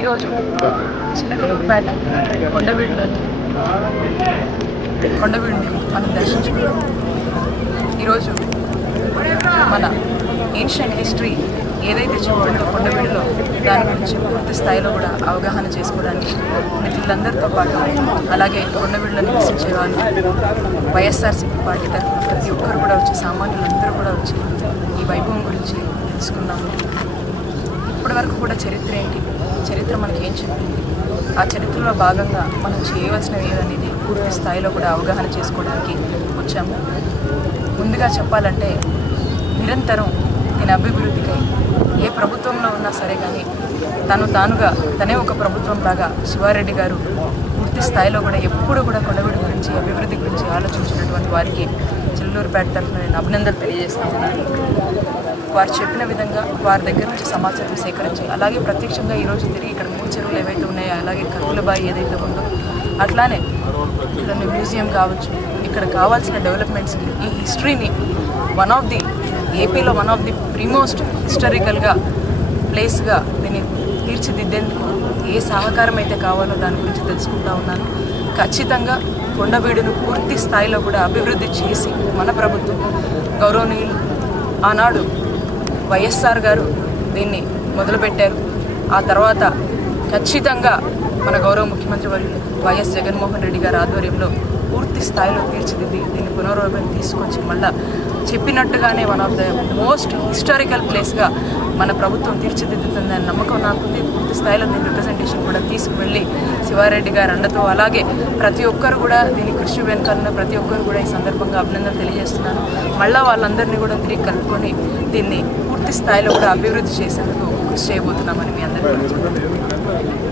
ఈరోజు చిలకలూరుపేట కొండవీడిని మనం దర్శించుకున్నాం. ఈరోజు మన ఏన్షియంట్ హిస్టరీ ఏదైతే చెప్పబడిందో కొండవీడిలో దాని గురించి పూర్తి స్థాయిలో కూడా అవగాహన చేసుకోవడానికి మిత్రులందరితో పాటు అలాగే కొండవీడిలో నివసించే వాళ్ళు వైఎస్ఆర్సీపీ పార్టీ తరఫున ప్రతి ఒక్కరు కూడా వచ్చి సామాన్యులందరూ కూడా వచ్చి ఈ వైభవం గురించి తెలుసుకున్నాము. ఇప్పటి వరకు కూడా చరిత్ర ఏంటి, చరిత్ర మనకి ఏం చెప్పింది, ఆ చరిత్రలో భాగంగా మనం చేయవలసినవి ఏదనేది పూర్తి స్థాయిలో కూడా అవగాహన చేసుకోవడానికి వచ్చాము. ముందుగా చెప్పాలంటే నిరంతరం దీని అభివృద్ధికై ఏ ప్రభుత్వంలో ఉన్నా సరే కానీ తనే ఒక ప్రభుత్వం లాగా శివారెడ్డి గారు పూర్తి స్థాయిలో కూడా ఎప్పుడు కూడా కొండవీడి గురించి అభివృద్ధి గురించి ఆలోచించినటువంటి వారికి చిలకలూరుపేట తరఫున నేను అభినందనలు తెలియజేస్తా ఉన్నాను. వారు చెప్పిన విధంగా వారి దగ్గర నుంచి సమాచారం సేకరించి అలాగే ప్రత్యక్షంగా ఈరోజు తిరిగి ఇక్కడ 3 చెరువులు ఏవైతే ఉన్నాయో అలాగే కర్కులబాయి ఏదైతే ఉందో అట్లానే ఇక్కడ మ్యూజియం కావచ్చు, ఇక్కడ కావాల్సిన డెవలప్మెంట్స్కి ఈ హిస్టరీని ఏపీలో వన్ ఆఫ్ ది ప్రీమోస్ట్ హిస్టారికల్గా ప్లేస్గా దీన్ని తీర్చిదిద్దేందుకు ఏ సహకారం అయితే కావాలో దాని గురించి తెలుసుకుంటా ఉన్నాను. ఖచ్చితంగా కొండవీడును పూర్తి స్థాయిలో కూడా అభివృద్ధి చేసి మన ప్రభుత్వం గౌరవనీయులు ఆనాడు వైఎస్ఆర్ గారు దీన్ని మొదలుపెట్టారు. ఆ తర్వాత ఖచ్చితంగా మన గౌరవ ముఖ్యమంత్రి వర్యులు వైఎస్ జగన్మోహన్ రెడ్డి గారి ఆధ్వర్యంలో పూర్తి స్థాయిలో తీర్చిదిద్ది దీన్ని పునరావృతం తీసుకొచ్చి మళ్ళీ చెప్పినట్టుగానే one of the most historical ప్లేస్గా మన ప్రభుత్వం తీర్చిదిద్దుతుందని నమ్మకం నాకుంది. పూర్తి స్థాయిలో దీని రిప్రజెంటేషన్ కూడా తీసుకువెళ్ళి శివారెడ్డి గారి అండతో అలాగే ప్రతి ఒక్కరు కూడా దీని కృషి వెనకాలన్న ప్రతి ఒక్కరు కూడా ఈ సందర్భంగా అభినందనలు తెలియజేస్తున్నాను. మళ్ళీ వాళ్ళందరినీ కూడా తిరిగి కలుపుకొని దీన్ని పూర్తి స్థాయిలో కూడా అభివృద్ధి చేసేందుకు కృషి చేయబోతున్నామని మీ అందరికీ